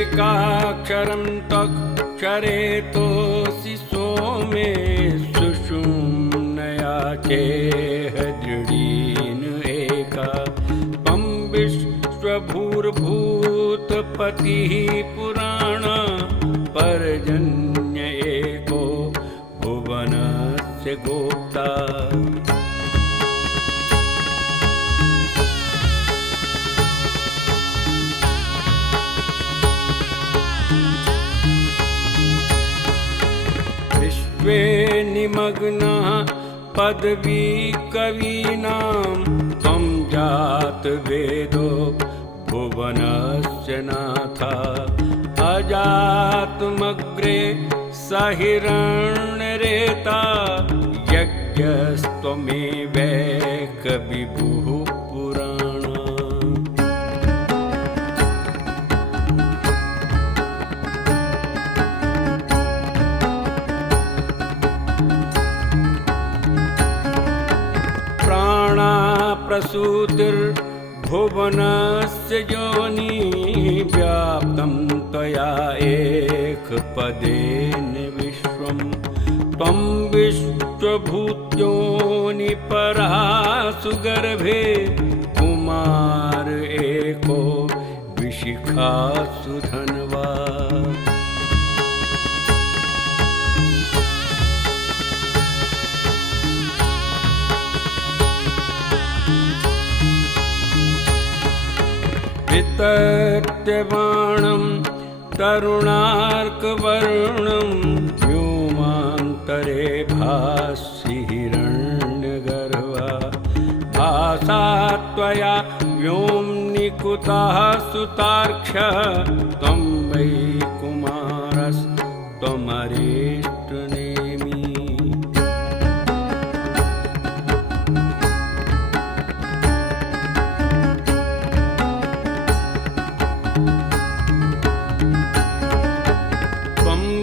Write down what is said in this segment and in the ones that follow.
एकाक्षरं त्वक्षरेतोऽसि सोमे सुषुम्नया चेह दृढीन एका त्वं विश्वभूर्भूतपतिः पुराण पर्जन्य एको भुवनस्य गोप्ता। विश्वे निमग्नः पदवी कवीनां त्वं जातवेदो भुवनस्य नाथा। अजातमग्रे सहिरण्यरेता यज्ञस्त्वमेवैकविभुः पुराण। प्रसूतिर्भुवनस्य योनि व्याप्तं त्वया एकपदेन विश्वं त्वं विश्वभूत्योनिपरः सुगर्भे कुमार एको विशिखासु धन्वा। वितत्यबाणं तरुणार्कवर्णं व्योमान्तरे भासि हिरण्यगर्भा। भासा त्वया व्योम्निकुतः सुतार्क्ष्यः त्वं वै कुमारस्त्वमरेष्टनेमि।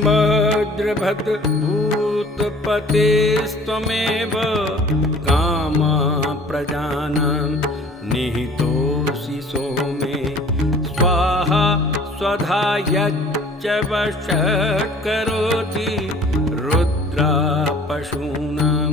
वज्रभद्रभूतपतेस्त्वमेव कामा प्रजानां निहितोऽसि सोमे। स्वाहा स्वधा यच्च वशः करोति रुद्रा पशूनां